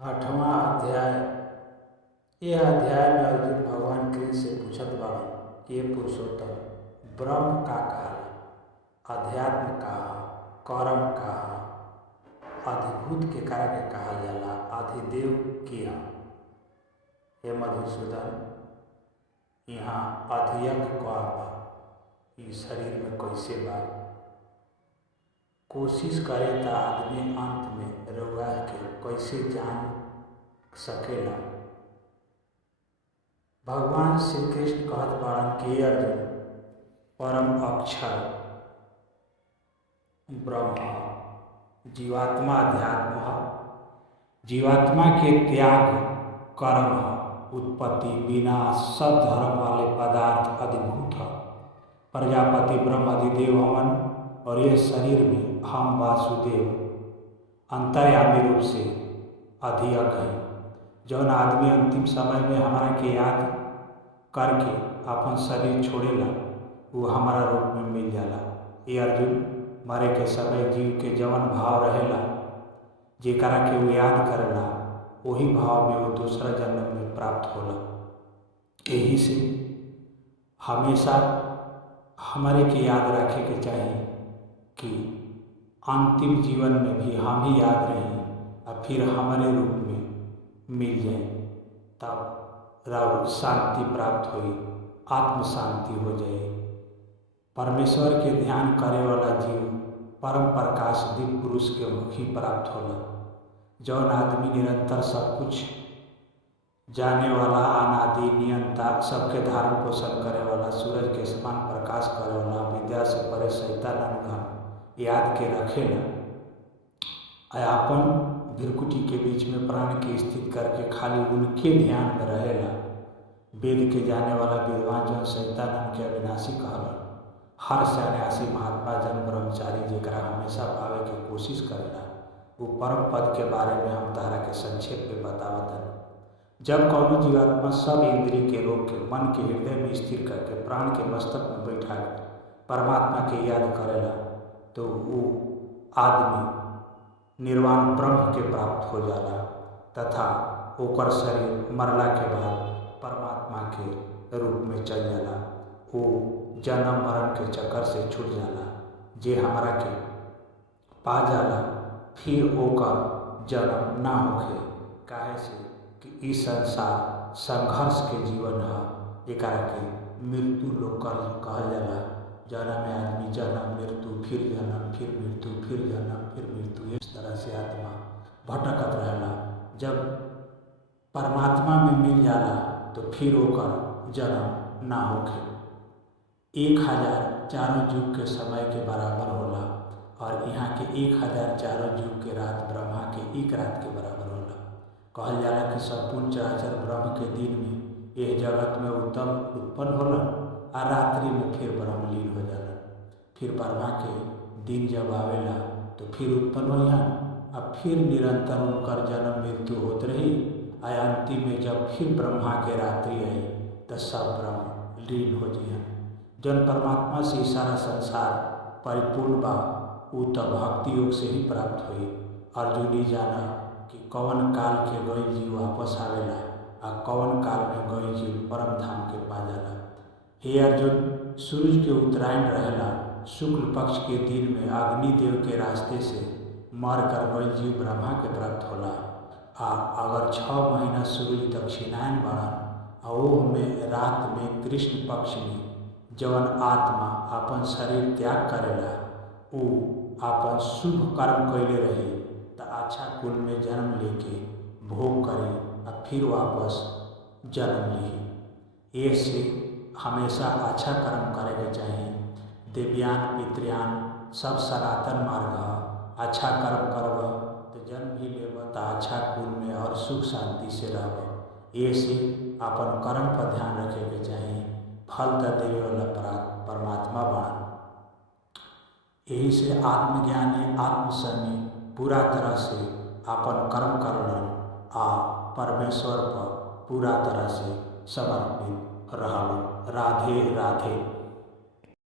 आठवां अध्याय। यह अध्याय में अर्जुन भगवान कृष्ण से पूछत बाड़न कि ये पुरुषोत्तम ब्रह्म का कहाला, अध्यात्म कहा, कर्म कहा, अधिभूत के करा के कहल जाला, अधिदेव किया। हे मधुसूदन, यहाँ अधियज्ञ का बा, ई शरीर में कैसे बा। कोशिश करे त आदमी अंत में रउआ के कैसे जान सकेला। भगवान श्री कृष्ण कहत बाड़न कि अर्जुन, परम अक्षर ब्रह्म जीवात्मा अध्यात्म है। जीवात्मा के त्याग कर्म उत्पत्ति विनाश सब धर्म वाले पदार्थ अधिभूत है। प्रजापति ब्रह्म अधिदेव हवन और ये शरीर में हम वासुदेव अंतर्यामी रूप से अधियज्ञ है। जौन आदमी अंतिम समय में हमारा के याद करके अपन शरीर छोड़ेला वो हमारा रूप में मिल जाला। ये अर्जुन, मरे के समय जीव के जवन भाव रहेला जेकरा के वो याद करेला वही भाव में वो दूसरा जन्म में प्राप्त होला। यही से हमेशा हमारे के याद रखे के चाहिए कि अंतिम जीवन में भी हम ही याद रहें और फिर हमारे रूप में मिल जाए, तब रब शांति प्राप्त हुई, आत्म शांति हो जाए। परमेश्वर के ध्यान करे वाला जीव परम प्रकाश दिव्य पुरुष के ही प्राप्त होला। जौन आदमी निरंतर सब कुछ जाने वाला, अनादि नियंता, सबके धारण पोषण करे वाला, सूरज के समान प्रकाश करे वाला, विद्या से परे शैतान घन याद के रखेला, अपन भृकुटी के बीच में प्राण की स्थिति करके खाली उनके ध्यान में रहेला। वेद के जाने वाला विद्वान जौन शैतान के अविनाशी कहला, हर सन्यासी महात्मा जन ब्रह्मचारी जेकरा हमेशा पावे के कोशिश करेला, वो परम पद के बारे में हम तारा के संक्षेप में बतावत हन। जब कौनो जीवात्मा सब इंद्रिय के रोक के मन के हृदय में स्थिर करके प्राण के मस्तक में बैठा के परमात्मा के याद करेला तो वो आदमी निर्वाण ब्रह्म के प्राप्त हो जाला तथा ओकर शरीर मरला के बाद परमात्मा के रूप में चल जाला। वो जन्म मरण के चक्कर से छूट जाला। जे हमरा के पा जाला फिर ओकर जन्म ना होखे, काहे से कि ई संसार संघर्ष के जीवन है। एकरा के मृत्यु लोक कहल जाला। जन्म में आदमी जन्म मृत्यु फिर जन्म फिर मृत्यु फिर जन्म फिर मृत्यु, इस तरह से आत्मा भटकत रहेला। जब परमात्मा में मिल जाला तो फिर ओकर जन्म ना होखे। 1000 चारों युग के समय के बराबर होला और यहाँ के 1000 चारों युग के रात ब्रह्मा के एक रात के बराबर होला। कहल जाला कि संपूर्ण चराचर ब्रह्म के दिन में यह जगत में उत्तम उत्पन्न होला और रात्रि में फिर ब्रह्मलीन हो जाला। फिर ब्रह्मा के दिन जब आवेला तो फिर उत्पन्न हो यहाँ और फिर निरंतर उनकर जन्म मृत्यु होत रही। और अंतिम में जब फिर ब्रह्मा के रात्रि आई तो सब ब्रह्म लीन हो जिया। जन परमात्मा से सारा संसार परिपूर्ण बा उ तो भक्ति योग से ही प्राप्त हुई। अर्जुन ही जाना कि कौन काल के गई जीव वापस आवेला और कौन काल में गई जीव परम धाम के पा जाला। हे अर्जुन, सूरज के उत्तरायण रहेला, शुक्ल पक्ष के दिन में अग्निदेव के रास्ते से मर कर गई जीव ब्रह्मा के प्राप्त होला। अगर 6 महीना सूरज दक्षिणायन बढ़न और ओह में रात में कृष्ण पक्ष में जवन आत्मा अपन शरीर त्याग करेला वो अपन शुभ कर्म कैले रही तो अच्छा कुल में जन्म लेके भोग करे और फिर वापस जन्म ली। ये से हमेशा अच्छा कर्म करे के चाहिए। देवयान पितृयान सब सनातन मार्ग है। अच्छा कर्म करब तो जन्म भी लेब तो अच्छा कुल में और सुख शांति से रहब। ये से अपन कर्म पर ध्यान रखे के चाहिए। फल तो देवे वाला परमात्मा बन। यही से आत्मज्ञानी आत्मसमी पूरा तरह से अपन कर्म करलन आ परमेश्वर पर पूरा तरह से समर्पित रहलन। राधे राधे।